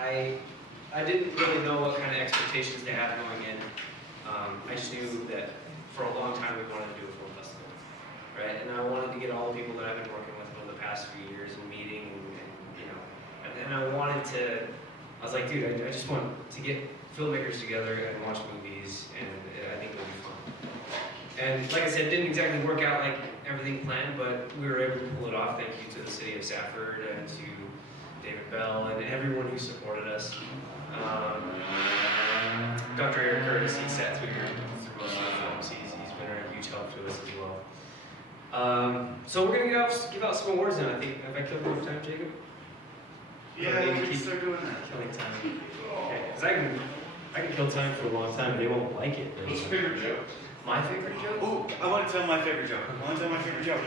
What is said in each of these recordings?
I didn't really know what kind of expectations they had going in. I just knew that for a long time we wanted to do a film festival, right? And I wanted to get all the people that I've been working with over the past few years and meeting, and you know, and I wanted to. I was like, dude, I just want to get filmmakers together and watch movies, and I think it'll be fun. And like I said, it didn't exactly work out like everything planned, but we were able to pull it off. Thank you to the city of Safford and to David Bell and everyone who supported us. Dr. Eric Curtis, he sat through most of the films. He's been a huge help to us as well. So we're gonna give out some awards now. I think, have I killed enough time, Jacob? Yeah, we can start doing that. Killing time. Okay, because I can kill time for a long time, and they won't like it. What's your favorite joke? My favorite joke? Oh, I want to tell my favorite joke. Come on. Let's hear your favorite joke.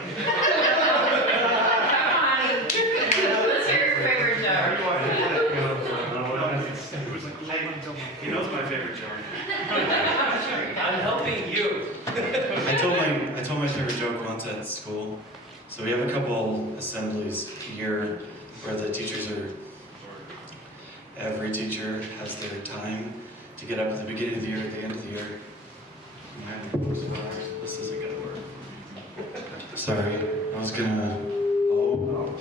He knows my favorite joke. I'm helping you. I told my favorite joke once at school. So we have a couple assemblies here where the teachers are. Every teacher has their time to get up at the beginning of the year, at the end of the year. This isn't gonna work. Sorry, I was gonna. Oh.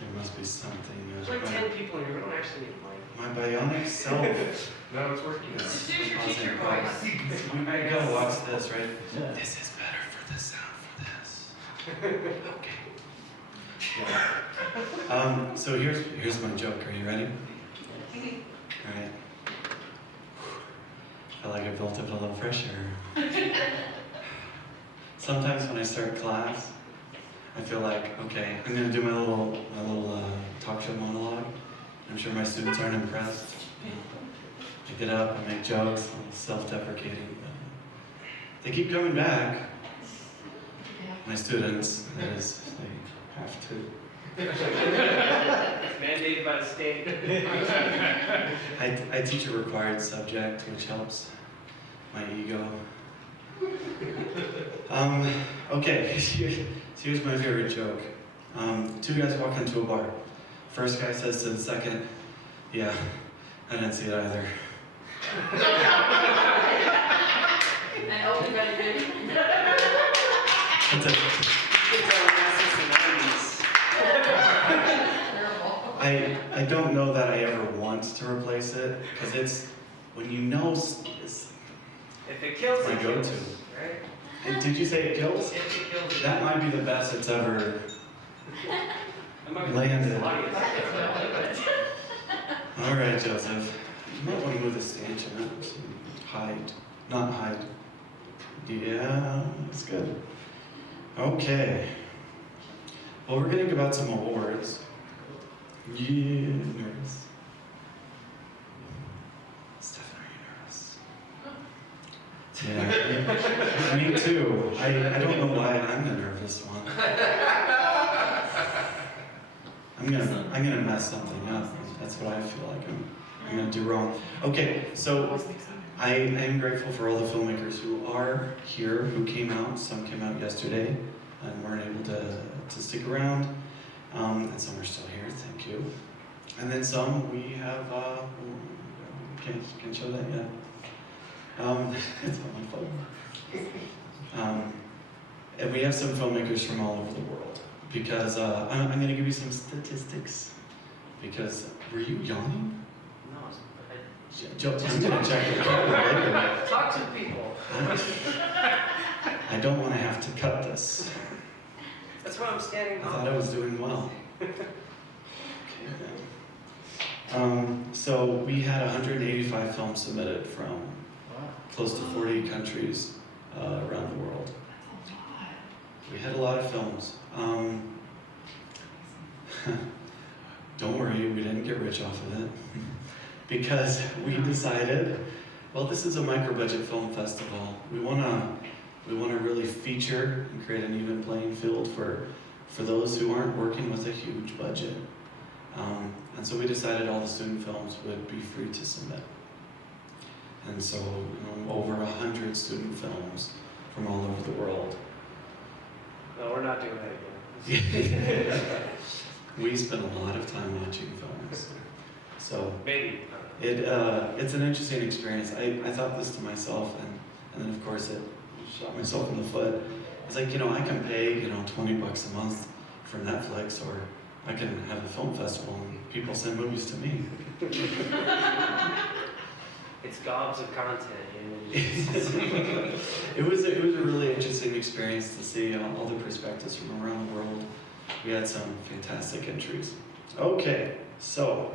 There must be something. There's like 10 people here. We don't actually need my bionic self. No, it's working. Just use your teacher voice. I gotta watch this, right? Yeah. This is better for the sound for this. Okay. Yeah. So here's my joke. Are you ready? All right. I felt like I built up a little pressure. Sometimes when I start class, I feel like, okay, I'm gonna do my little talk show monologue. I'm sure my students aren't impressed. I get up, I make jokes, I'm self-deprecating. They keep coming back. My students, that is, they have to. It's mandated by the state. I teach a required subject, which helps my ego. Okay, so here's my favorite joke. Two guys walk into a bar. First guy says to the second, yeah, I didn't see it either. I hope you better do. I don't know that I ever want to replace it, because it's, when you know, it's If it kills, my it go-to. kills, right? And did you say it kills? If it kills, That might be the best it's ever landed. All right, Joseph. You might want to move the stanchion up. Hide. Not hide. Yeah, that's good. Okay. Well, we're going to give out some awards. Yeah, nervous. Stefan, are you nervous? Yeah, me too. I don't know why I'm the nervous one. I'm gonna mess something up. That's what I feel like I'm gonna do wrong. Okay, so I am grateful for all the filmmakers who are here, who came out. Some came out yesterday and weren't able to stick around, and some are still here. Thank you. And then some we have. Can't show that yet. It's on my phone. And we have some filmmakers from all over the world, because I'm going to give you some statistics. Because, were you yawning? no, Joe, I'm going to check your camera later. talk to people. I don't want to have to cut this. That's why I'm standing I up. thought I was doing well. Okay. So we had 185 films submitted from close to 40 countries around the world. We had a lot of films. Don't worry, we didn't get rich off of it. Because we decided, well, this is a micro-budget film festival. We want to really feature and create an even playing field for those who aren't working with a huge budget. And so we decided all the student films would be free to submit. And so over 100 student films from all over the world. No, we're not doing that again. We spend a lot of time watching films. So Maybe. it's an interesting experience. I thought this to myself, and then of course it shot myself in the foot. It's like, I can pay, $20 a month for Netflix, or I can have a film festival and people send movies to me. It's gobs of content. It was a really interesting experience to see all the perspectives from around the world. We had some fantastic entries. Okay, so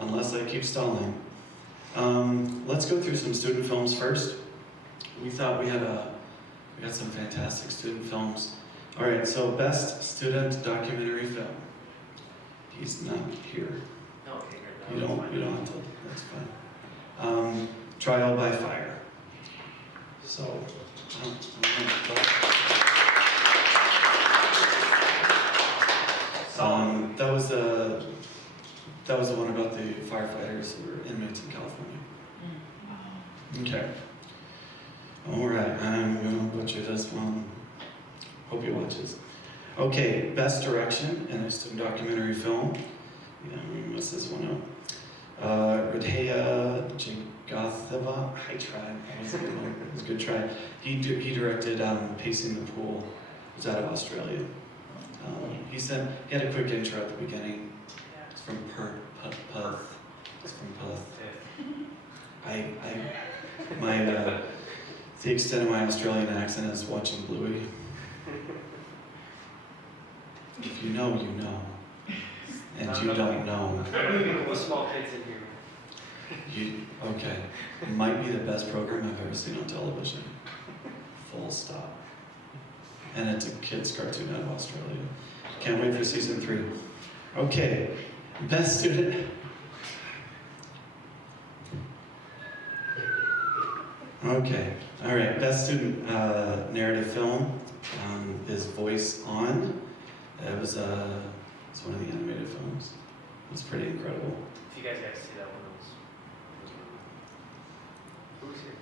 unless I keep stalling, let's go through some student films first. We thought we had some fantastic student films. All right, so best student documentary film. He's not here. No, okay, great. You don't have to. That's fine. Trial by Fire. So, that was the one about the firefighters who were inmates in California. Okay. All right, I'm gonna butcher this one. Hope you watch this. Okay, best direction in a student documentary film. Yeah, we messed this one up. Radheya Jigatheva. I tried. That was a good one. It was a good try. He directed Pacing the Pool. It was out of Australia. He had a quick intro at the beginning. It's from Perth. It's from Perth. The extent of my Australian accent is watching Bluey. If you know, you know. And you don't know. I don't even know what small kids in here. Okay. It might be the best program I've ever seen on television. Full stop. And it's a kid's cartoon out of Australia. Can't wait for season 3. Okay. Best student. Okay. All right. Best student narrative film is Voice On. It's one of the animated films. It was pretty incredible. If you guys got to see that one, who's here?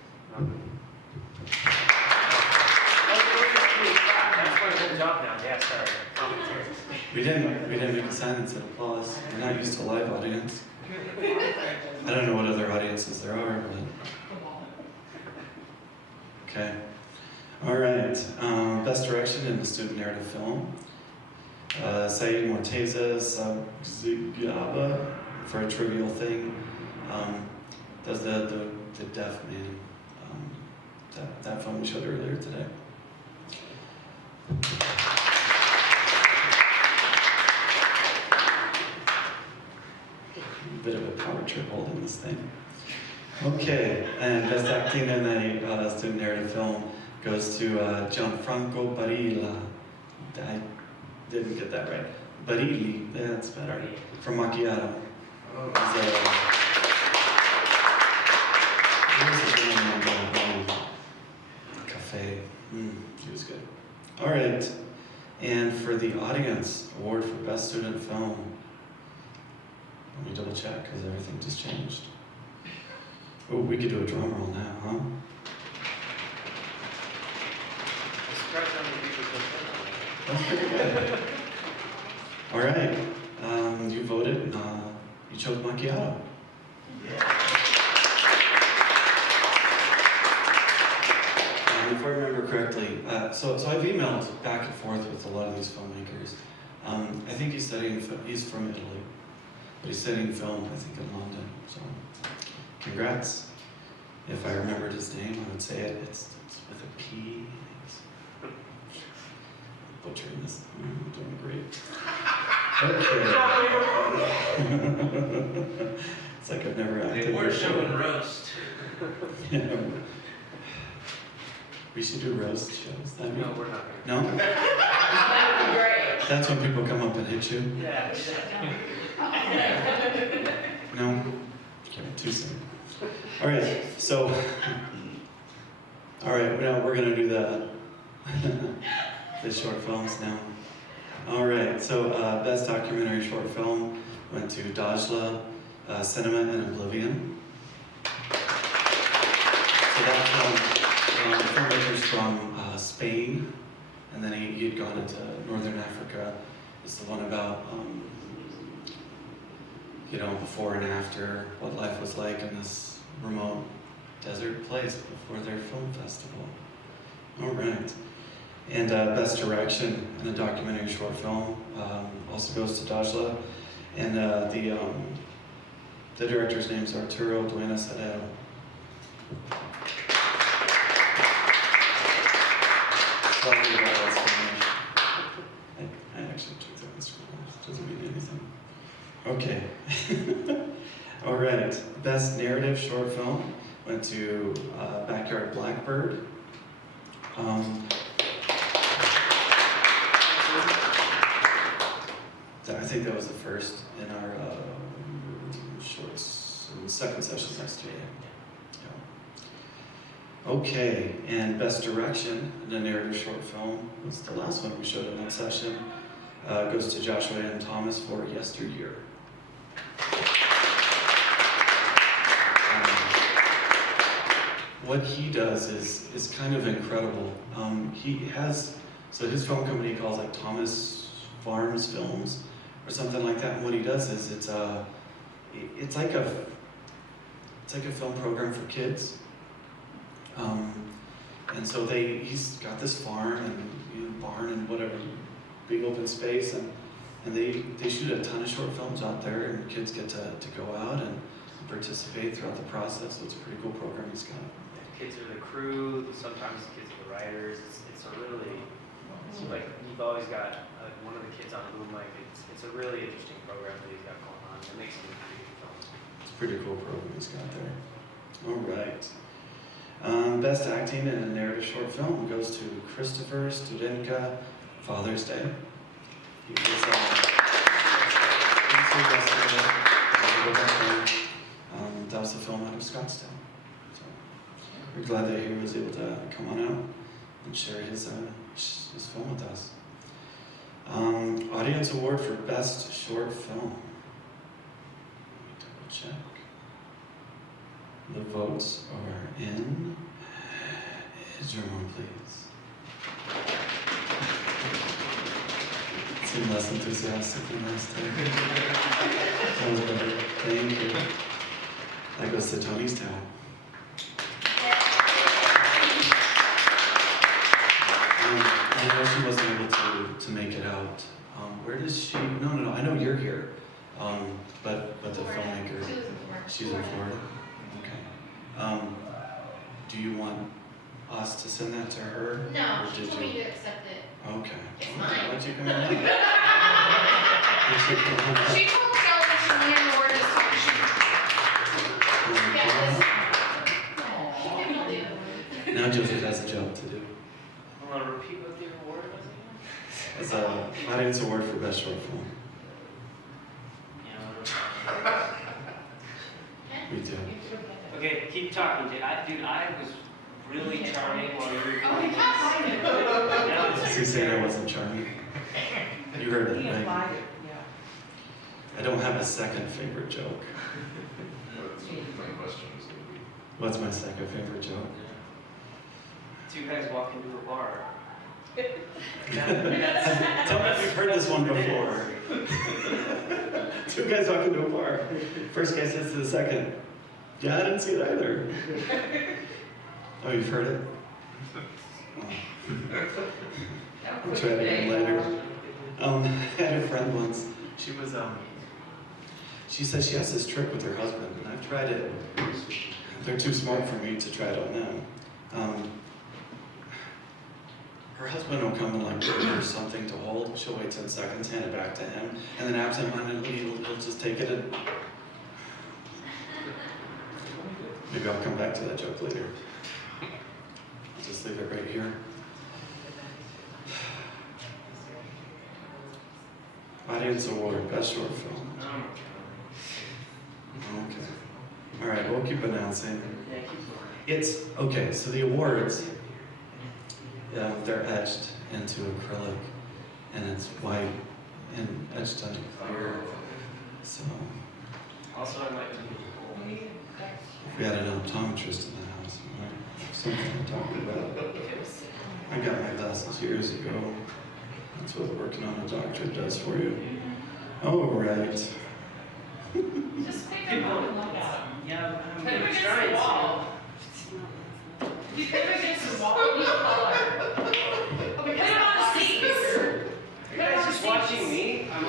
That's my whole job now. Yeah, sorry. Commentaries. We didn't make a sign that said applause. We're not used to live audience. I don't know what other audiences there are, but okay. All right. Best direction in the student narrative film. Saeed Morteza's Zigaba for A Trivial Thing. Does the deaf man. That film we showed earlier today. A bit of a power trip holding this thing. Okay, and best acting in a student narrative film goes to Gianfranco Barilla. I didn't get that right. Barilli, that's better. From Macchiato. Cafe. He was good. All right, and for the audience award for best student film, let me double check because everything just changed. Oh, we could do a drum roll now, huh? That's pretty good. All right, you voted. You chose Macchiato. If I remember correctly, so I've emailed back and forth with a lot of these filmmakers. I think he's from Italy, but he's studying film, I think, in London. So, congrats. If I remembered his name, I would say it. It's with a P. Butchering this. I'm doing great. Okay. It's like I've never acted. They were before. showing roast. Yeah. We should do roast shows. That'd be... No, we're not. No? That would be great. That's when people come up and hit you? Yeah. No? Okay, too soon. All right, so... All right, now we're going to do the short films now. All right, so best documentary short film went to Dajla, Cinema and Oblivion. So that film... the filmmaker's from Spain, and then he had gone into Northern Africa It's the one about, before and after, what life was like in this remote desert place before their film festival. All right. And Best Direction in a documentary short film also goes to Dajla. And the director's name is Arturo Duenas Herrero. Sorry about that Spanish. I actually took that in school. It doesn't mean anything. Okay. All right. Best Narrative Short Film went to Backyard Blackbird. I think that was the first in our shorts, second session yesterday. Yeah. Okay, and Best Direction in a narrative short film was the last one we showed in that session. Goes to Joshua and Thomas for Yesteryear. What he does is kind of incredible. So his film company calls like Thomas Farms Films or something like that. And what he does is it's like a film program for kids. And so he's got this farm and barn and whatever, big open space, and they shoot a ton of short films out there, and kids get to go out and participate throughout the process. So it's a pretty cool program he's got. Kids are the crew, sometimes the kids are the writers. It's a really, like, you've always got one of the kids on boom mic. It's a really interesting program that he's got going on. It makes some pretty good films. It's a pretty cool program he's got there. All right. Best Acting in a Narrative Short Film goes to Christopher Studenka, Father's Day. He was that was a film out of Scottsdale. So we're glad that he was able to come on out and share his film with us. Audience Award for Best Short Film. Let me double check. The votes are in. Drum, please. Seemed less enthusiastic than last time. That was better. Thank you. That goes to Tony's tab. I know she wasn't able to make it out. Where does she? No. I know you're here. But the filmmaker. She's in Florida. Okay. Do you want us to send that to her? No, or she did told you? me to accept it. Okay. It's Okay, mine. why don't you come in now? She told me that she needed more to she Now Joseph has a job to do. I want to repeat what the award was again? It's an audience award for best short film. We do. Okay, keep talking. Dude, I was really charming while you were Oh my gosh. Now it's Is he saying I wasn't charming? You heard it, right? I don't have a second favorite joke. My question is going to be. What's my second favorite joke? two guys walk into a bar. Tell me if you've heard this one before. Two guys walk into a bar. First guy says to the second, "Yeah, I didn't see it either." Oh, you've heard it? Oh. We'll try it again later. I had a friend once. She says she has this trick with her husband, and I've tried it. They're too smart for me to try it on them. Her husband will come and like give her something to hold. She'll wait 10 seconds, hand it back to him, and then absentmindedly he'll just take it and maybe I'll come back to that joke later. I'll just leave it right here. Audience Award, Best Short Film. Okay. All right, we'll keep announcing. Yeah, keep going. It's, okay, so the awards, they're etched into acrylic, and it's white and etched into clear. So, Also, I might if we had an optometrist in the house, we might have something to talk about. I got my glasses years ago. That's what working on a doctorate does for you. All right. Just pick them up and look at them. Yeah, Put them against the wall. If you put them against the wall, what color? Put them on the seats. You guys just watching me? I'm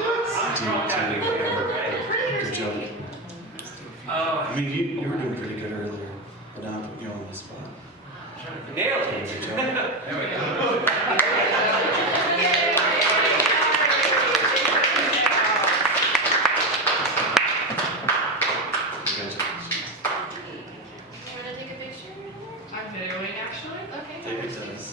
drunk out here, right? Good job. Oh, I mean, you were doing pretty good earlier, but now I'm putting you on the spot. nailed it. Good job. There we go. Congratulations. You wanna take a picture? I'm videoing actually. Okay. Take it to us.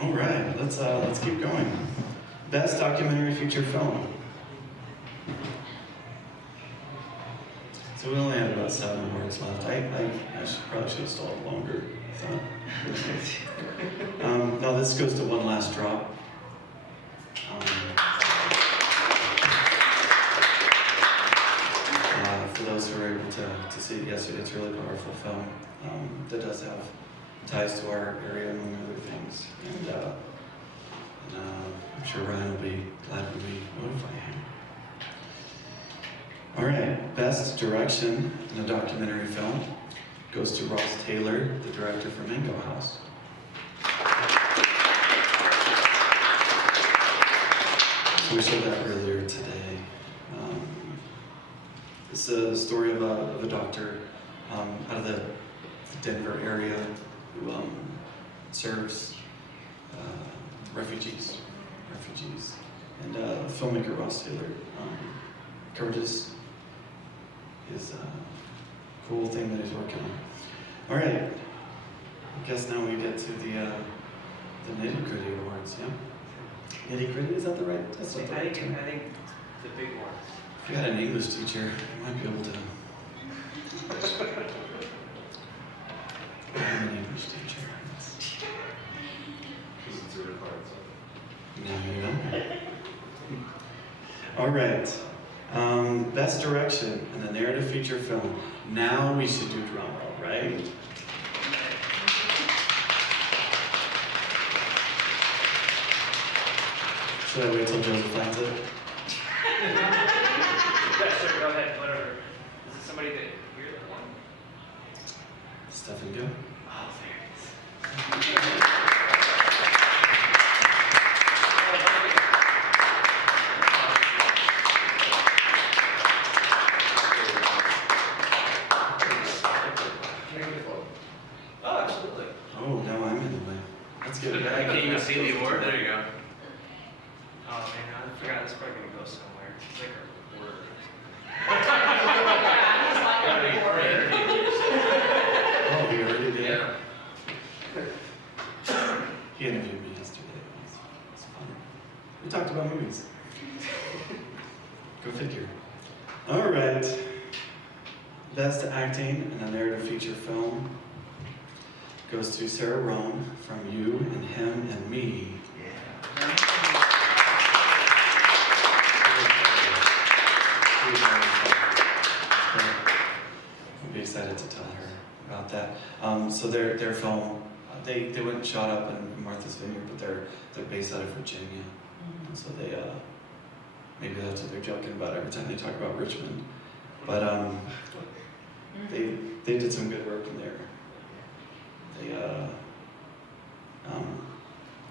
All right, let's keep going. Best documentary feature film. So we only have about 7 awards left. I probably should have stalled longer. No, this goes to one last drop. For those who were able to see it yesterday, it's a really powerful film that does have ties to our area among other things. And I'm sure Ryan will be glad when we notify him. All right, best direction in a documentary film goes to Ross Taylor, the director for Mango House. So we showed that earlier today. It's a story of a doctor out of the Denver area who serves refugees. And filmmaker Ross Taylor covers his cool thing that he's working on. All right, I guess now we get to the nitty-gritty awards, yeah? Nitty-gritty, is that the right? That's not the right term. I think the big one. If you had an English teacher, you might be able to. I'm an English teacher. Because it's a required subject. Now you know. All right. Best direction in a narrative feature film. Now we should do drum roll, right? Should I wait till Joseph finds it? Yeah, sure, go ahead, whatever. Is it somebody that you're the one? Stefan, go. Oh, there it is. Oh, absolutely. Oh, now I'm in the way. Let's get it. I can't even see the award, there you go. Oh, man, I forgot this is probably gonna go somewhere. It's like a word. Oh, we already did. Yeah. He interviewed me yesterday. It was fun. We talked about movies. Go figure. All right. Best acting in a narrative feature film goes to Sarah Roan from You and Him and Me. I'll be excited to tell her about that. So their film, they went and shot up in Martha's Vineyard, but they're based out of Virginia. And so they maybe that's what they're joking about every time they talk about Richmond. But they did some good work in there.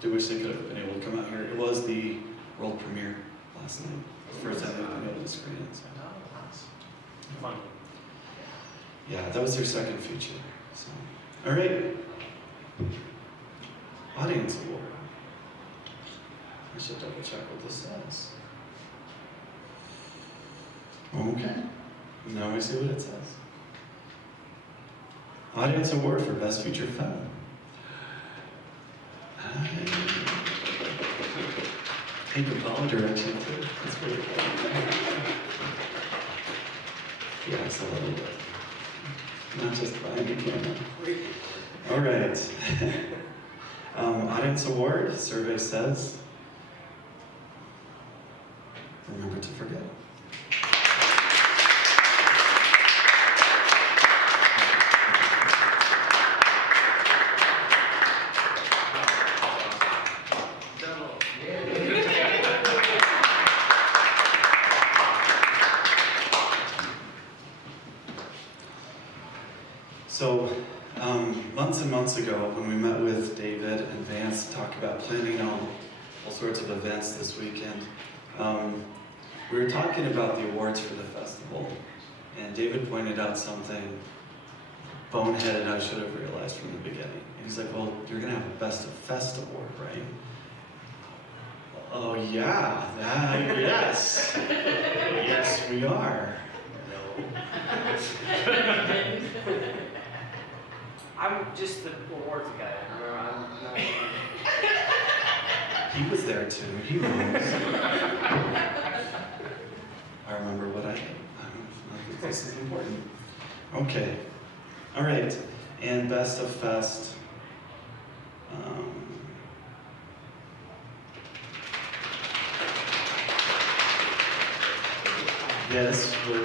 They wish they could have been able to come out here. It was the world premiere last night. First time they've been able to screen it. So. Fun. Yeah, that was their second feature. So, all right. Audience award. I should double check what this says. Okay. Now we see what it says. Audience award for best feature film. I think the ball direction too. That's pretty cool. Yeah, it's a little bit. Not just behind the camera. All right. Audience award, survey says, remember to forget. talk about planning all sorts of events this weekend. We were talking about the awards for the festival, and David pointed out something boneheaded I should have realized from the beginning. And he's like, well, you're gonna have a Best of Fest award, right? Oh yeah, yes. Yes, we are. I'm just the awards guy. I'm not... He was there too, he knows. I remember what I did. I don't know if this is important. Okay, all right, and Best of Fest. Yes, we're,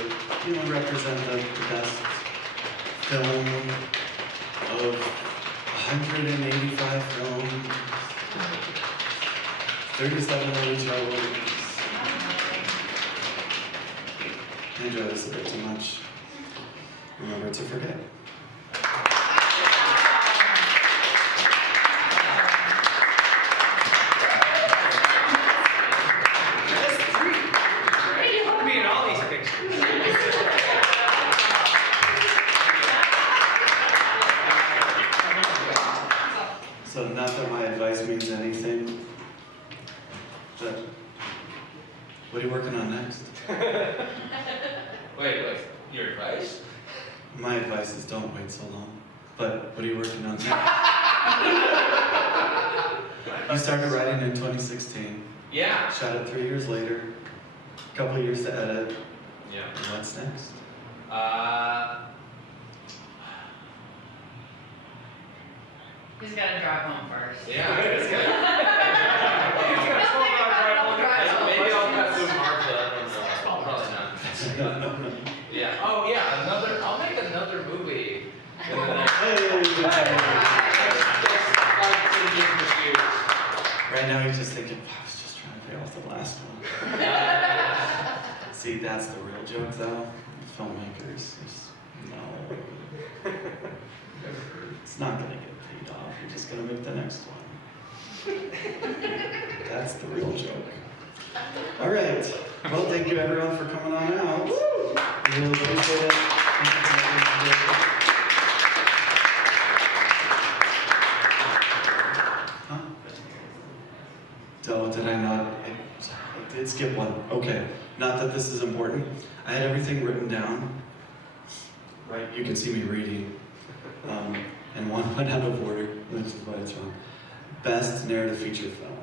represent the best film of 185 films, 37 other shows. I enjoy this a bit too much. Remember to forget. So not that my advice means anything, but what are you working on next? Wait, your advice? My advice is don't wait so long, but what are you working on next? You started writing in 2016, Yeah. shot it 3 years later, a couple of years to edit, Yeah. and what's next? He's gotta drive home first. Yeah. Maybe Maybe I'll cut through Martha. I don't know. Probably not. Yeah. Oh yeah. I'll make another movie. In the next Right now he's just thinking, I was just trying to pay off the last one. See, that's the real joke though. Filmmakers, no. It's not gonna get paid off, you're just gonna make the next one. That's the real joke. All right, well, thank you everyone for coming on out. We really appreciate it. Thank you for making it. Huh? Oh, did I not? I did skip one. Okay, not that this is important. I had everything written down. Right, you can see me reading. And one went out of order, which is why it's wrong. Best narrative feature film.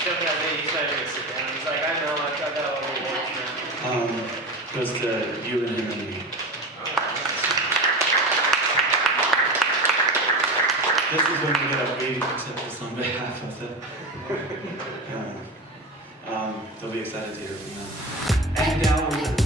Still got me, he's not gonna sit down. He's like, I know, I've got that one awards now. Goes to you and him and me. This is when you get a waiting to accept this on behalf of the. They'll be excited to hear from them. And now we're